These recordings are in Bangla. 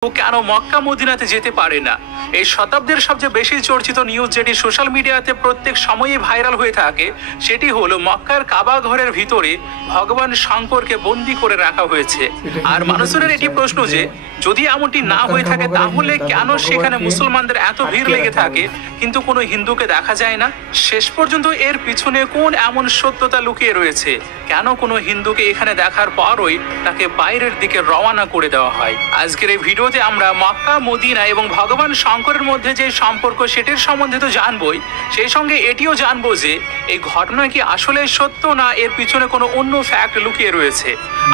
কেন মক্কা মদিনাতে যেতে পারে না। এই শতাব্দীর সবচেয়ে বেশি চর্চিত নিউজ যেটি সোশ্যাল মিডিয়াতে প্রত্যেক সময়ই ভাইরাল হয়ে থাকে সেটি হলো মক্কার কাবা ঘরের ভিতরে ভগবান শঙ্করকে বন্দী করে রাখা হয়েছে। আর মানুষের এটি প্রশ্ন যে যদি এমনটি না হয়ে থাকে তাহলে কেন সেখানে মুসলমানদের এত ভিড় লেগে থাকে কিন্তু কোনো হিন্দুকে দেখা যায় না। শেষ পর্যন্ত এর পিছনে কোন এমন সত্যতা লুকিয়ে রয়েছে, কেন কোনো হিন্দুকে এখানে দেখার পরই তাকে বাইরের দিকে রওনা করে দেওয়া হয়। আজকের এই ভিডিওতে আমরা মক্কা মদিনা এবং ভগবান শঙ্করের মধ্যে যে সম্পর্ক সেটির সম্বন্ধে তো জানবই, সেই সঙ্গে এটিও জানবো যে এই ঘটনা কি আসলে সত্য না এর পিছনে কোনো অন্য ফ্যাক্ট লুকিয়ে রয়েছে।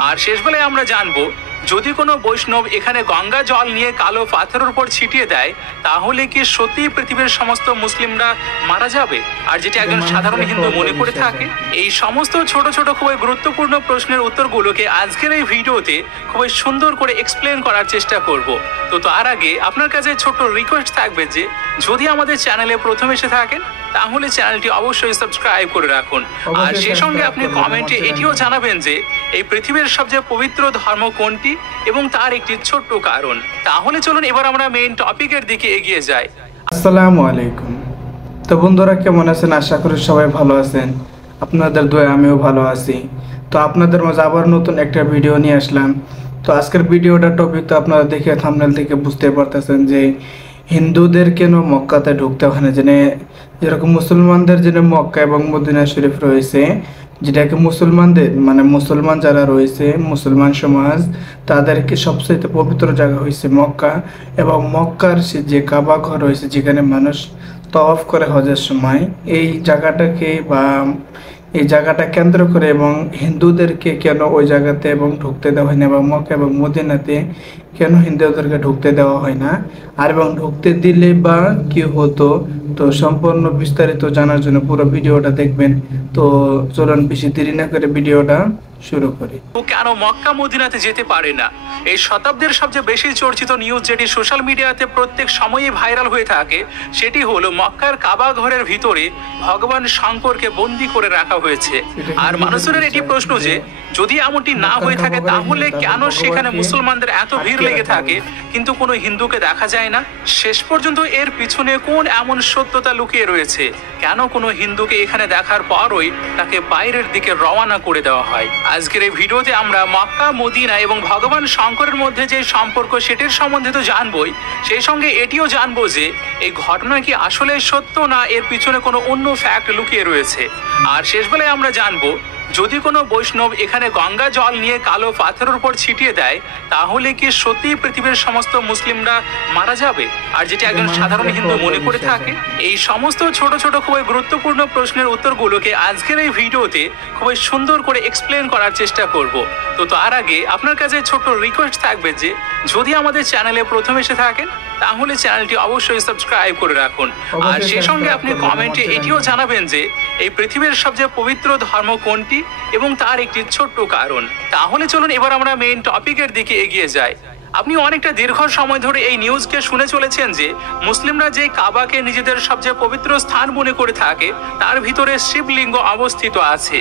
আর শেষ বেলায় আমরা জানবো যদি কোনো বৈষ্ণব এখানে গঙ্গা জল নিয়ে কালো পাথরের উপর ছিটিয়ে দেয় তাহলে কি সত্যি পৃথিবীর সমস্ত মুসলিমরা মারা যাবে, আর যেটা একজন সাধারণ হিন্দু মনে করে থাকে। এই সমস্ত ছোট ছোট খুবই গুরুত্বপূর্ণ প্রশ্নের উত্তরগুলোকে আজকের এই ভিডিওতে খুবই সুন্দর করে এক্সপ্লেন করার চেষ্টা করব। তো তার আগে আপনার কাছে ছোট্ট রিকোয়েস্ট থাকবে যে যদি আমাদের চ্যানেলে প্রথম এসে থাকেন তাহলে চ্যানেলটি অবশ্যই সাবস্ক্রাইব করে রাখুন। আর সেই সঙ্গে আপনি কমেন্টে এটিও জানাবেন যে এই পৃথিবীর সবচেয়ে পবিত্র ধর্ম কোনটি এবং তার একটি ছোট্ট কারণ। তাহলে চলুন এবার আমরা মেইন টপিকের দিকে এগিয়ে যাই। আসসালামু আলাইকুম। তো বন্ধুরা কেমন আছেন? আশা করি সবাই ভালো আছেন। আপনাদের দোয়ায় আমিও ভালো আছি। তো আপনাদের মাঝে আবার নতুন একটা ভিডিও নিয়ে আসলাম। তো আজকের ভিডিওটা টপিক তো আপনারা দেখে থাম্বনেল থেকে বুঝতে পারতেছেন যে হিন্দুদের কেন মক্কাতে ঢুকতে হয় না। যেরকম মুসলমানদের মক্কা এবং মদিনা শরীফ রয়েছে, যেটাকে মুসলমানদের মুসলমান যারা রয়েছে মুসলমান সমাজ তাদেরকে সবচেয়ে পবিত্র জায়গা হয়েছে মক্কা, এবং মক্কার যে কাবা ঘর রয়েছে যেখানে মানুষ তওয়াফ করে হজের সময়, এই জায়গাটাকে বা এই জায়গাটা কেন্দ্র করে এবং হিন্দুদেরকে কেন ওই জায়গাতে এবং ঢুকতে দেওয়া হয় না, এবং মক্কা এবং মদিনাতে কেন হিন্দুদেরকে ঢুকতে দেওয়া হয় না, আর এবং ঢুকতে দিলে বা কি হতো, তো সম্পূর্ণ বিস্তারিত জানার জন্য পুরো ভিডিওটা দেখবেন। তো চলুন বেশি দেরি না করে ভিডিওটা শুরু করি। কেন মক্কা মদিনাতে যেতে পারে না। এই শতাব্দীর সবচেয়ে বেশি চর্চিত নিউজ যেটি সোশ্যাল মিডিয়াতে প্রত্যেক সময়ই ভাইরাল হয়ে থাকে সেটি হলো মক্কার কাবা ঘরের ভিতরে ভগবান শঙ্করকে বন্দী করে রাখা হয়েছে। আর মানুষের এটি প্রশ্ন যে যদি এমনটি না হয়ে থাকে তাহলে কেন সেখানে মুসলমানদের এত ভিড় লেগে থাকে কিন্তু কোনো হিন্দুকে দেখা যায় না। শেষ পর্যন্ত এর পিছনে কোন এমন সত্যতা লুকিয়ে রয়েছে, কেন কোনো হিন্দুকে এখানে দেখার পরই তাকে বাইরের দিকে রওনা করে দেওয়া হয়। আজকের এই ভিডিওতে আমরা মক্কা মদিনা এবং ভগবান শঙ্করের মধ্যে যে সম্পর্ক সেটির সম্বন্ধে তো জানবই, সেই সঙ্গে এটিও জানবো যে এই ঘটনা কি আসলে সত্য না এর পিছনে কোনো অন্য ফ্যাক্ট লুকিয়ে রয়েছে। আর শেষ বেলায় আমরা জানবো যদি কোনো বৈষ্ণব এখানে গঙ্গা জল নিয়ে কালো পাথরের উপর ছিটিয়ে দেয় তাহলে কি সত্যি পৃথিবীর সমস্ত মুসলিমরা মারা যাবে, আর যেটা একজন সাধারণ হিন্দু মনে করে থাকে। এই সমস্ত ছোট ছোট খুবই গুরুত্বপূর্ণ প্রশ্নের উত্তরগুলোকে আজকের এই ভিডিওতে খুবই সুন্দর করে এক্সপ্লেন করার চেষ্টা করব। তো তার আগে আপনার কাছে ছোট্ট রিকোয়েস্ট থাকবে যে যদি আমাদের চ্যানেলে প্রথম এসে থাকেন তাহলে চ্যানেলটি অবশ্যই সাবস্ক্রাইব করে রাখুন। আর সেই সঙ্গে আপনি কমেন্টে এটিও জানাবেন যে এই পৃথিবীর সবচেয়ে পবিত্র ধর্ম কোনটি এবং তার একটি ছোট্ট কারণ। তাহলে চলুন এবার আমরা মেইন টপিকের দিকে এগিয়ে যাই। আপনি অনেকটা দীর্ঘ সময় ধরে এই নিউজকে শুনে চলেছেন যে মুসলিমরা যে কাবাকে নিজেদের সবচেয়ে পবিত্র স্থান মনে করে থাকে তার ভিতরে শিবলিঙ্গ অবস্থিত আছে।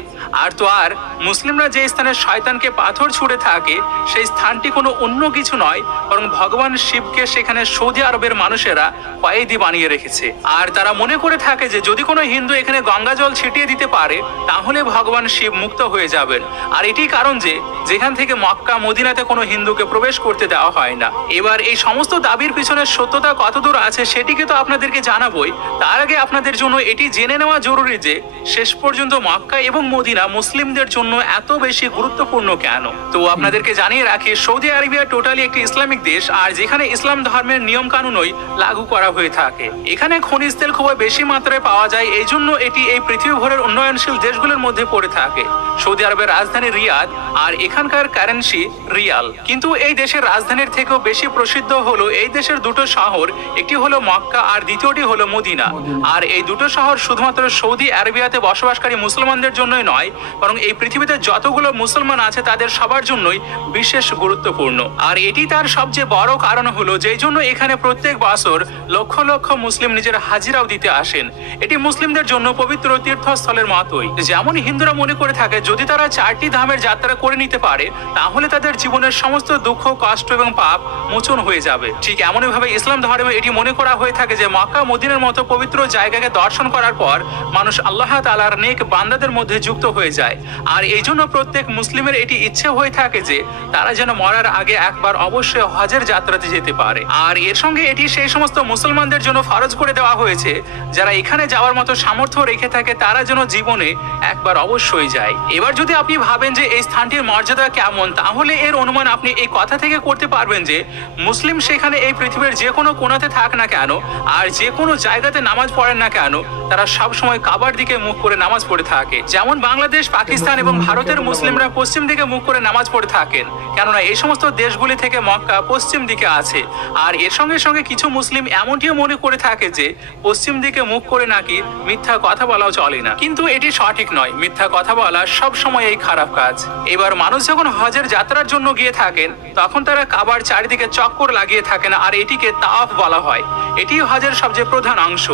আর মুসলিমরা যে স্থানে শয়তানকে পাথর ছুঁড়ে থাকে সেই স্থানটি কোনো অন্য কিছু নয় বরং ভগবান শিবকে সেখানে সৌদি আরবের মানুষেরা কয়েদি বানিয়ে রেখেছে। আর তারা মনে করে থাকে যে যদি কোনো হিন্দু এখানে গঙ্গা জল ছিটিয়ে দিতে পারে তাহলে ভগবান শিব মুক্ত হয়ে যাবেন। আর এটি কারণ যে যেখান থেকে মক্কা মদিনাতে কোনো হিন্দুকে প্রবেশ করতে দেওয়া হয় না। এবার এই সমস্ত দাবির পিছনে সত্যতা কতদূর আছে সেটিকে তো আপনাদেরকে জানাবই, তার আগে আপনাদের জন্য এটি জেনে নেওয়া জরুরি যে শেষ পর্যন্ত মক্কা এবং মদিনা মুসলিমদের জন্য এত বেশি গুরুত্বপূর্ণ কেন। তো আপনাদেরকে জানিয়ে রাখি সৌদি আরবিয়া টোটালি একটি ইসলামিক দেশ, আর যেখানে ইসলাম ধর্মের নিয়ম কানুনই লাগু করা হয়ে থাকে। এখানে খনিজ তেল খুবই বেশি মাত্রায় পাওয়া যায়, এই জন্য এটি এই পৃথিবী ভরের উন্নয়নশীল দেশগুলোর মধ্যে পড়ে থাকে। সৌদি আরবের রাজধানী রিয়াদ, আর এখানকার কারেন্সি রিয়াল। কিন্তু এই দেশের রাজধানীর থেকেও বেশি প্রসিদ্ধ হলো এই দেশের দুটো শহর, একটি হলো মক্কা আর দ্বিতীয়টি হলো মদিনা। আর এই দুটো শহর শুধুমাত্র সৌদি আরবিয়াতে বসবাসকারী মুসলমানদের জন্যই নয় বরং এই পৃথিবীতে যতগুলো মুসলমান আছে তাদের সবার জন্যই বিশেষ গুরুত্বপূর্ণ। আর এটি তার সবচেয়ে বড় কারণ হলো যেই জন্য এখানে প্রত্যেক বছর লক্ষ লক্ষ মুসলিম নিজের হাজিরাও দিতে আসেন। এটি মুসলিমদের জন্য পবিত্র তীর্থস্থলের মতোই। যেমন হিন্দুরা মনে করে থাকে যদি তারা 4টি ধামের যাত্রা করে নিতে পারে তাহলে তাদের জীবনের সমস্ত দুঃখ কষ্ট এবং পাপ মোচন হয়ে যাবে। ঠিক এমনইভাবে ইসলাম ধর্মে এটি মনে করা হয়ে থাকে যে মক্কা মদিনার মতো পবিত্র জায়গাকে দর্শন করার পর মানুষ আল্লাহ তাআলার নেক বান্দাদের মধ্যে যুক্ত হয়ে যায়। আর এই জন্য প্রত্যেক মুসলিমের এটি ইচ্ছে হয়ে থাকে যে তারা যেন মরার আগে একবার অবশ্যই হজের যাত্রাতে যেতে পারে। আর এর সঙ্গে এটি সেই সমস্ত মুসলমানদের জন্য ফরজ করে দেওয়া হয়েছে যারা এখানে যাওয়ার মতো সামর্থ্য রেখে থাকে তারা যেন জীবনে একবার অবশ্যই যায়। এবার যদি আপনি ভাবেন যে এই স্থানটির মর্যাদা কেমন, তাহলে এর অনুমান আপনি এই কথা থেকে করতে পারবেন যে মুসলিম সেখানে এই পৃথিবীর যে কোনো কোণাতে থাক না কেন আর যে কোনো জায়গাতে নামাজ পড়েন না কেন, তারা সব সময় কাবার দিকে মুখ করে নামাজ পড়ে থাকে। যেমন বাংলাদেশ, পাকিস্তান এবং ভারতের মুসলিমরা পশ্চিম দিকে মুখ করে নামাজ পড়ে থাকেন, কেননা এই সমস্ত দেশগুলি থেকে মক্কা পশ্চিম দিকে আছে। আর এর সঙ্গে সঙ্গে কিছু মুসলিম এমনটিও মনে করে থাকে যে পশ্চিম দিকে মুখ করে নাকি মিথ্যা কথা বলাও চলে না, কিন্তু এটি সঠিক নয়। মিথ্যা কথা বলা সব সময় এই খারাপ কাজ। এবার মানুষ যখন হজের যাত্রার জন্য গিয়ে থাকেন তখন তারা কাবার চারিদিকে চক্কর লাগিয়ে থাকেন, আর এটিকে তাওয়াফ বলা হয়। এটি হজের সবচেয়ে প্রধান অংশ।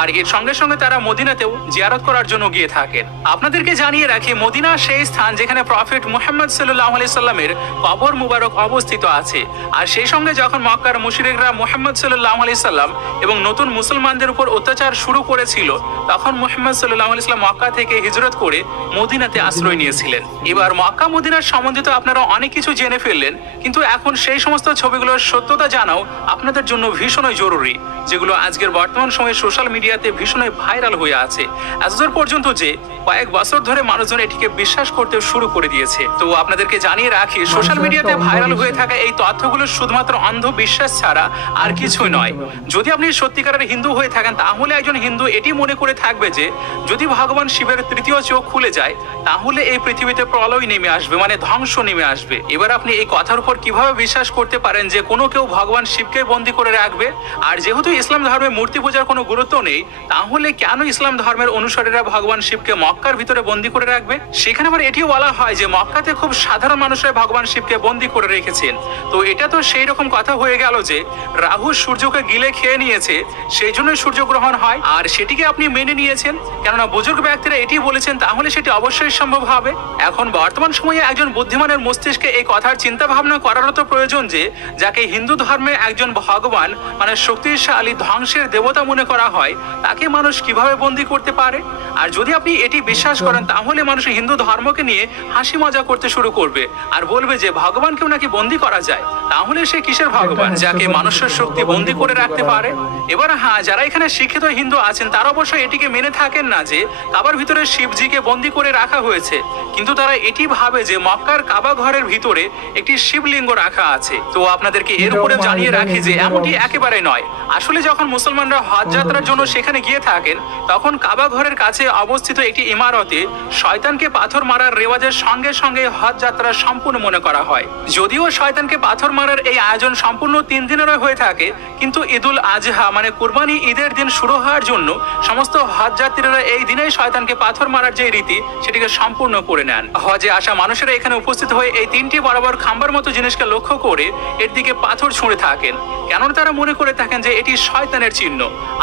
আর এর সঙ্গে সঙ্গে তারা মদিনাতেও জিয়ারত করার জন্য গিয়ে থাকেন। আপনাদেরকে জানিয়ে রাখি, মদিনা সেই স্থান যেখানে প্রফেট মুহাম্মদ সাল্লাল্লাহু আলাইহি সাল্লামের কবর মুবারক অবস্থিত আছে। আর সেই সঙ্গে যখন মক্কার মুশরিকরা মুহাম্মদ সাল্লাল্লাহু আলাইহি সাল্লাম এবং নতুন মুসলমানদের উপর অত্যাচার শুরু করেছিল, তখন মুহাম্মদ সাল্লাল্লাহু আলাইহি সাল্লাম মক্কা থেকে হিজরত করে মদিনাতে আশ্রয় নিয়েছিলেন। এবার মক্কা মদিনার সম্বন্ধে তো আপনারা অনেক কিছু জেনে ফেললেন, কিন্তু এখন সেই সমস্ত ছবিগুলোর সত্যতা জানাও আপনাদের জন্য ভীষণই জরুরি, যেগুলো আজকের বর্তমান সময়ে সোশ্যাল মিডিয়াতে ভীষণই ভাইরাল হয়ে আছে। এতদূর পর্যন্ত যে কয়েক বছর ধরে মানুষজন এটিকে বিশ্বাস করতে শুরু করে দিয়েছে। তো আপনাদেরকে জানিয়ে রাখি, সোশ্যাল মিডিয়াতে ভাইরাল হয়ে থাকা এই তথ্যগুলো শুধুমাত্র অন্ধবিশ্বাস ছাড়া আর কিছুই নয়। যদি আপনি সত্যিকারের হিন্দু হয়ে থাকেন তাহলে একজন হিন্দু এটি মনে করে থাকবে যে যদি ভগবান শিবের তৃতীয় চোখ খুলে যায় তাহলে এই পৃথিবীতে প্রলয় নেমে আসবে, মানে ধ্বংস নেমে আসবে। এবার আপনি এই কথার উপর কিভাবে বিশ্বাস করতে পারেন যে কোনো কেউ ভগবান শিবকে বন্দী করে রাখবে? আর যেহেতু ইসলাম ধর্মে মূর্তি পূজার কোনো গুরুত্ব নেই, তাহলে কেন ইসলাম ধর্মের অনুসারীরা ভগবান শিবকে মক্কার ভিতরে বন্দী করে রাখবে? সেখানে আবার এটিও বলা হয় যে মক্কাতে খুব সাধারণ মানুষরা ভগবান শিবকে বন্দী করে রেখেছেন। তো এটা তো সেই রকম কথা হয়ে গেল যে রাহু সূর্যকে গিলে খেয়ে নিয়েছে, সেই জন্য সূর্যগ্রহণ হয়, আর সেটিকে আপনি মেনে নিয়েছেন। কেননা বুজুর্গ ব্যক্তিরা এটি বলেছেন, তাহলে সেটি অবশ্যই সম্ভব হবে। এখন বর্তমান সময়ে একজন বুদ্ধিমানের মস্তিষ্কে এই কথার চিন্তা ভাবনা করারও তো প্রয়োজন যে যাকে হিন্দু ধর্মে একজন ভগবান মানে শক্তিশালী ধ্বংসের দেবতা মনে করা হয়, তাকে মানুষ কিভাবে বন্দী করতে পারে? আর যদি আপনি এটি বিশ্বাস করেন তাহলে মানুষ হিন্দু ধর্মকে নিয়ে হাসি মজা করতে শুরু করবে আর বলবে যে ভগবানকেও নাকি বন্দী করা যায়। তাহলে সে কিসের ভগবান যাকে মানুষের শক্তি বন্দী করে রাখতে পারে? এবার হ্যাঁ, যারা এখানে শিক্ষিত হিন্দু আছেন তারা অবশ্যই এটিকে মেনে থাকেন না যে কাবার ভিতরে শিবজিকে বন্দী করে রাখা হয়েছে, কিন্তু তারা এটি ভাবে যে মক্কার কাবা ঘরের ভিতরে একটি শিবলিঙ্গ রাখা আছে। তো আপনাদেরকে এর উপরে জানিয়ে রাখি যে এমনটি একেবারে নয়। আসলে যখন মুসলমানরা হজ যাত্রার জন্য সেখানে গিয়ে থাকেন তখন কাবা ঘরের কাছে অবস্থিত একটি ইমারতে শয়তানকে পাথর মারার রেওয়াজের সঙ্গে সঙ্গে হজ যাত্রা সম্পূর্ণ মনে করা হয়। যদিও শয়তানকে পাথর মারার এই আয়োজন সম্পূর্ণ 3 দিনেরও হয়ে থাকে, কিন্তু ঈদুল আজহা মানে কুরবানি ঈদের দিন শুরু হওয়ার জন্য সমস্ত হজ যাত্রীরা এই দিনেই শয়তানকে পাথর মারার যে রীতি সেটিকে সম্পূর্ণ করে নেন। হজে আসা মানুষেরা এখানে উপস্থিত হয়ে এই 3টি বরাবর খাম্বার মতো জিনিসকে লক্ষ্য করে এর দিকে পাথর ছুঁড়ে থাকেন, কেননা তারা মনে করে থাকেন যে এটি শয়তানের চিহ্ন।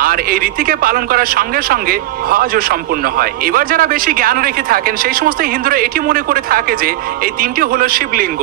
আর এই রীতিকে পালন করার সঙ্গে সঙ্গে হজও সম্পূর্ণ হয়। এবার যারা বেশি জ্ঞান রেখে থাকেন সেই সমস্ত হিন্দুরা এটি মনে করে থাকে যে এই 3টি হলো শিবলিঙ্গ,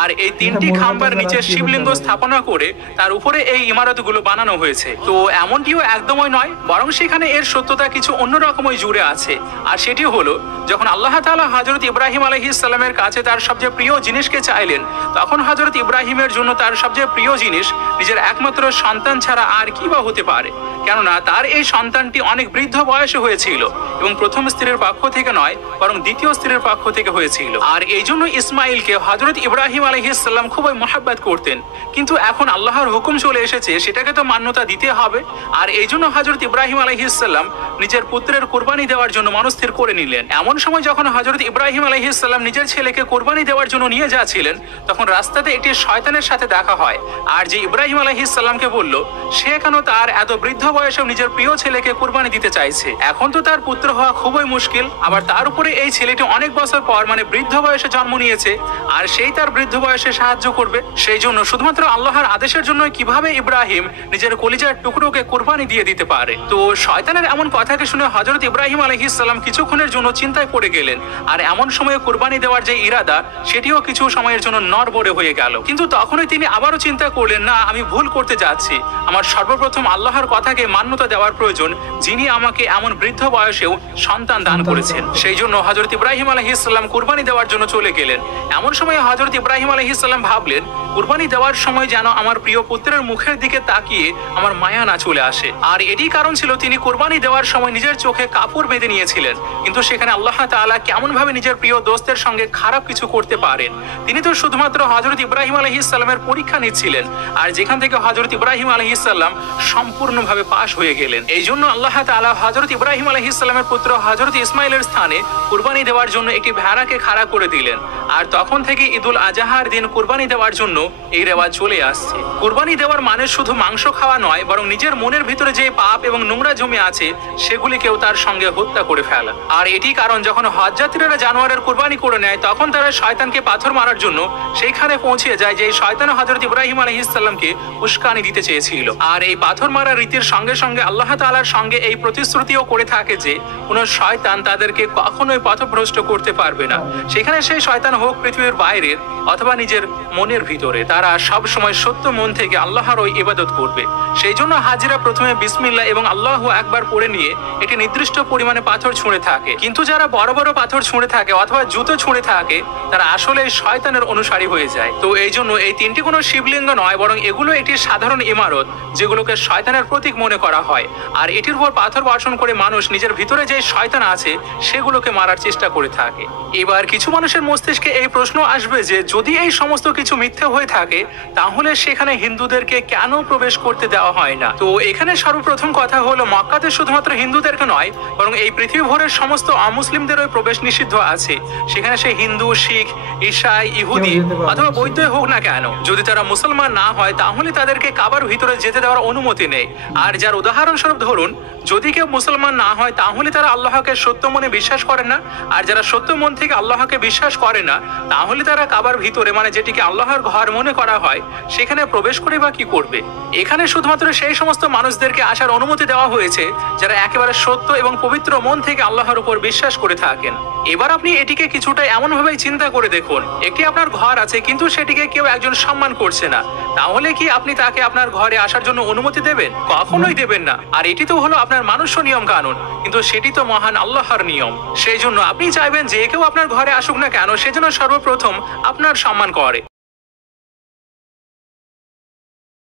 আর এই 3টি খাম্বার নিচে শিবলিঙ্গ স্থাপনা করে তার উপরে এই ইমারতগুলো বানানো হয়েছে। তো এমনটিও একদমই নয়, বরং সেখানে এর সত্যতা কিছু অন্যরকমই জুড়ে আছে। আর সেটি হলো যখন আল্লাহ তাআলা হযরত ইব্রাহিম আলাইহিস সালামের কাছে তার সবচেয়ে প্রিয় জিনিসকে চাইলেন, তখন হযরত ইব্রাহিমের জন্য তার সবচেয়ে প্রিয় জিনিস নিজের একমাত্র সন্তান ছাড়া আর কি বা হতে পারে, কেননা তার এই সন্তানটি অনেক বৃদ্ধ বয়সে হয়েছিল এবং প্রথম স্ত্রীর পক্ষ থেকে নয় বরং দ্বিতীয় স্ত্রীর পক্ষ থেকে হয়েছিল। আর এই জন্য ইসমাইলকে হযরত ইব্রাহিম আলাইহিস সালাম খুবই মহব্বত করতেন, কিন্তু এখন আল্লাহর হুকুম চলে এসেছে সেটাকে তো মান্যতা দিতে হবে। আর এই জন্য হযরত ইব্রাহিম আলাইহিস সালাম নিজের পুত্রের কুরবানি দেওয়ার জন্য মনস্থির করে নিলেন। এমন সময় যখন হযরত ইব্রাহিম আলাইহিস সালাম নিজের ছেলেকে কুরবানি দেওয়ার জন্য নিয়ে যাচ্ছিলেন, তখন রাস্তাতে একটি শয়তানের সাথে দেখা হয়, আর যে ইব্রাহিম আলাইহিস সালামকে বলল সে কেন তার এত বৃদ্ধ বয়সেও নিজের প্রিয় ছেলেকে কুরবানি দিতে চাইছে। এখন তো তার পুত্র হওয়া খুবই মুশকিল, আবার তার উপরে এই ছেলেটি অনেক বছর পর মানে বৃদ্ধ বয়সে জন্ম নিয়েছে, আর সেই তার বৃদ্ধ বয়সে সাহায্য করবে। সেই জন্য শুধুমাত্র আল্লাহর আদেশের জন্য কিভাবে ইব্রাহিম নিজের কলিজার টুকরোকে কুরবানি দিয়ে দিতে পারে? তো শয়তানের এমন কথাকে শুনে হযরত ইব্রাহিম আলাইহিস সালাম কিছুক্ষণের জন্য চিন্তায় পড়ে গেলেন। আর এমন সময়ে কুরবানি দেওয়ার যে ইরাদা কাদা সেটিও কিছু সময়ের জন্য নড়বড়ে হয়ে গেল। কিন্তু তখনই তিনি আবারও চিন্তা করলেন, না, আমি ভুল করতে যাচ্ছি। আমার সর্বপ্রথম আল্লাহর কথাকে মান্যতা দেওয়ার প্রয়োজন, যিনি আমাকে এমন বৃদ্ধ বয়সেও সন্তান দান করেছেন। সেই জন্য হযরত ইব্রাহিম আলাইহিস সালাম কুরবানি দেওয়ার জন্য চলে গেলেন। এমন সময় হযরত ইব্রাহিম আলাইহিস সালাম ভাবলেন, কুরবানি দেওয়ার সময় যেন আমার প্রিয় পুত্রের মুখের দিকে তাকিয়ে আমার মায়া না চলে আসে। আর এটি কারণ ছিল তিনি কুরবানি দেওয়ার সময় নিজের চোখে কাপড় বেঁধে নিয়েছিলেন। কিন্তু সেখানে আল্লাহ তাআলা কেমন ভাবে নিজের প্রিয় দোস্তের সঙ্গে খারাপ কিছু করতে পারেন? তিনি তো শুধুমাত্র হযরত ইব্রাহিম আলাইহিস সালামের পরীক্ষা নিচ্ছিলেন, আর যেখান থেকে হযরত ইব্রাহিম আলাইহিস সালাম সম্পূর্ণভাবে পাশ হয়ে গেলেন। এই জন্য আল্লাহ তাআলা হযরত ইব্রাহিম আলাইহিস সালামের পুত্র হযরত ইসমাইলের স্থানে কুরবানি দেওয়ার জন্য একটি ভেড়াকে খাড়া করে দিলেন। আর তখন থেকে ঈদুল আজহার দিন কুরবানি দেওয়ার জন্য এই রেওয়াজ চলে আসছে। কুরবানি দেওয়ার মানে শুধু মাংস খাওয়া নয়, বরং নিজের মনের ভিতরে যে পাপ এবং নোংরা জমে আছে সেগুলিকেও তার সঙ্গে হত্যা করে ফেলা। আর এটি কারণ যখন হজযাত্রীরা জানোয়ারের কুরবানি করে নেয়, তখন তারা শয়তানকে পাথর মারার জন্য সেইখানে পৌঁছে যায় যে শয়তান হযরত ইব্রাহিম আলাইহিস সালামকে উস্কানি দিতে চেয়েছিল। আর এই পাথর মারার রীতির সঙ্গে সঙ্গে আল্লাহ তাআলার সঙ্গে এই প্রতিশ্রুতিও করে থাকে যে কোনো শয়তান তাদেরকে কখনোই পথভ্রষ্ট করতে পারবে না। সেখানে সেই শয়তান হোক পৃথিবীর বাইরের অথবা নিজের মনের ভিতরে, তারা সব সময় সত্য মন থেকে আল্লাহর ওই ইবাদত করবে। সেই জন্য হাজিরা প্রথমে বিসমিল্লাহ এবং আল্লাহু আকবার পড়ে নিয়ে একটি নির্দিষ্ট পরিমাণে পাথর ছুঁড়ে থাকে। কিন্তু যারা বড় বড় পাথর ছুঁড়ে থাকে অথবা জুতো ছুঁড়ে থাকে, তারা আসলে শয়তানের অনুসারী হয়ে যায়। তো এই জন্য এই তিনটি কোনো শিবলিঙ্গ নয়, বরং এগুলো একটি সাধারণ ইমারত যেগুলোকে শয়তানের প্রতীক মনে করা হয়। আর এটির উপর পাথর বর্ষণ করে মানুষ নিজের ভিতরে যে শয়তান আছে সেগুলোকে মারার চেষ্টা করে থাকে। এবার কিছু মানুষের মস্তিষ্কে এই প্রশ্ন আসবে যে যদি এই সমস্ত কিছু মিথ্যে হয়ে থাকে, তাহলে সেখানে হিন্দুদেরকে কেন প্রবেশ করতে দেওয়া হয় না? তো এখানে সর্বপ্রথম কথা হলো, মক্কাতে শুধুমাত্র হিন্দুদেরকে নয়, বরং এই পৃথিবী ভরের সমস্ত অমুসলিমদেরও প্রবেশ নিষিদ্ধ আছে। সেখানে সে হিন্দু, শিখ, ঈসাই, ইহুদি অথবা বৌদ্ধই হোক না কেন, যদি তারা মুসলমান না হয় তাহলে তাদেরকে কাবার ভিতরে যেতে দেওয়ার অনুমতি নেই। আর যার উদাহরণস্বরূপ ধরুন, যদি কেউ মুসলমান না হয় তাহলে তারা আল্লাহকে সত্য মনে বিশ্বাস করে না। আর যারা সত্য মন থেকে আল্লাহকে বিশ্বাস করে না, তাহলে তারা কাবার ভিতরে, মানে যেটিকে আল্লাহর ঘর মনে করা হয়, সেখানে প্রবেশ করে বা কি করবে? এখানে শুধুমাত্র সেই সমস্ত মানুষদেরকে আসার অনুমতি দেওয়া হয়েছে যারা একেবারে সত্য এবং পবিত্র মন থেকে আল্লাহর উপর বিশ্বাস করে থাকেন। এবার আপনি এটিকে কিছুটা এমন ভাবেই চিন্তা করে দেখুন, একটি আপনার ঘর আছে কিন্তু সেটিকে কেউ একজন সম্মান করছে না, তাহলে কি আপনি তাকে আপনার ঘরে আসার জন্য অনুমতি দেবেন? কখনোই দেবেন না। আর এটি তো হলো আপনার মানুষ্য নিয়ম কানুন, কিন্তু সেটি তো মহান আল্লাহর নিয়ম। সেই জন্য আপনি চাইবেন যে কেউ আপনার ঘরে আসুক না কেন, সেজন্য সর্বপ্রথম আপনার সম্মান করে।